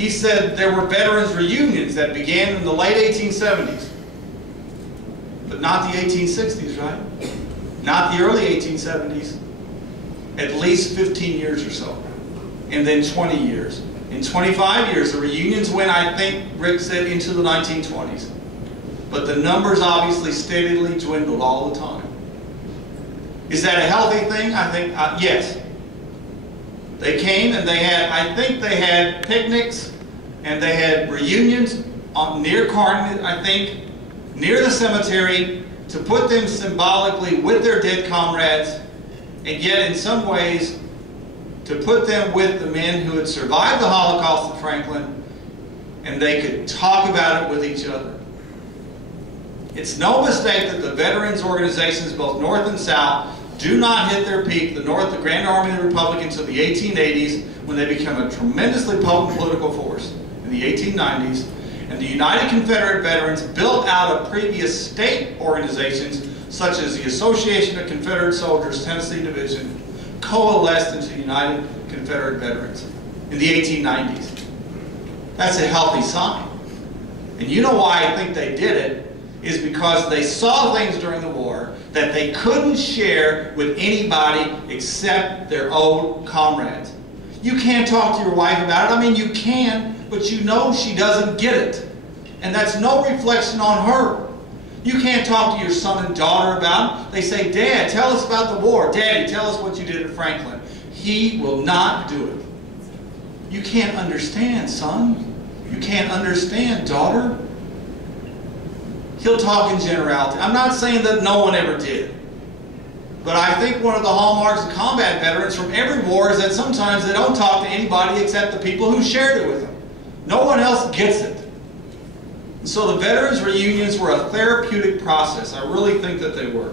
He said there were veterans reunions that began in the late 1870s. But not the 1860s, right? Not the early 1870s. At least 15 years or so. And then 20 years. In 25 years, the reunions went, I think, Rick said, into the 1920s. But the numbers obviously steadily dwindled all the time. Is that a healthy thing? I think, yes. They came and they had, I think they had picnics and they had reunions near Carton, I think, near the cemetery, to put them symbolically with their dead comrades, and yet in some ways to put them with the men who had survived the Holocaust at Franklin, and they could talk about it with each other. It's no mistake that the veterans organizations, both North and South, do not hit their peak, the North, the Grand Army of the Republic, until the 1880s, when they become a tremendously potent political force in the 1890s. And the United Confederate Veterans, built out of previous state organizations, such as the Association of Confederate Soldiers, Tennessee Division, coalesced into the United Confederate Veterans in the 1890s. That's a healthy sign. And you know why I think they did it, is because they saw things during the war that they couldn't share with anybody except their old comrades. You can't talk to your wife about it. I mean, you can, but you know she doesn't get it. And that's no reflection on her. You can't talk to your son and daughter about it. They say, Dad, tell us about the war. Daddy, tell us what you did at Franklin. He will not do it. You can't understand, son. You can't understand, daughter. He'll talk in generality. I'm not saying that no one ever did. But I think one of the hallmarks of combat veterans from every war is that sometimes they don't talk to anybody except the people who shared it with them. No one else gets it. And so the veterans reunions were a therapeutic process. I really think that they were.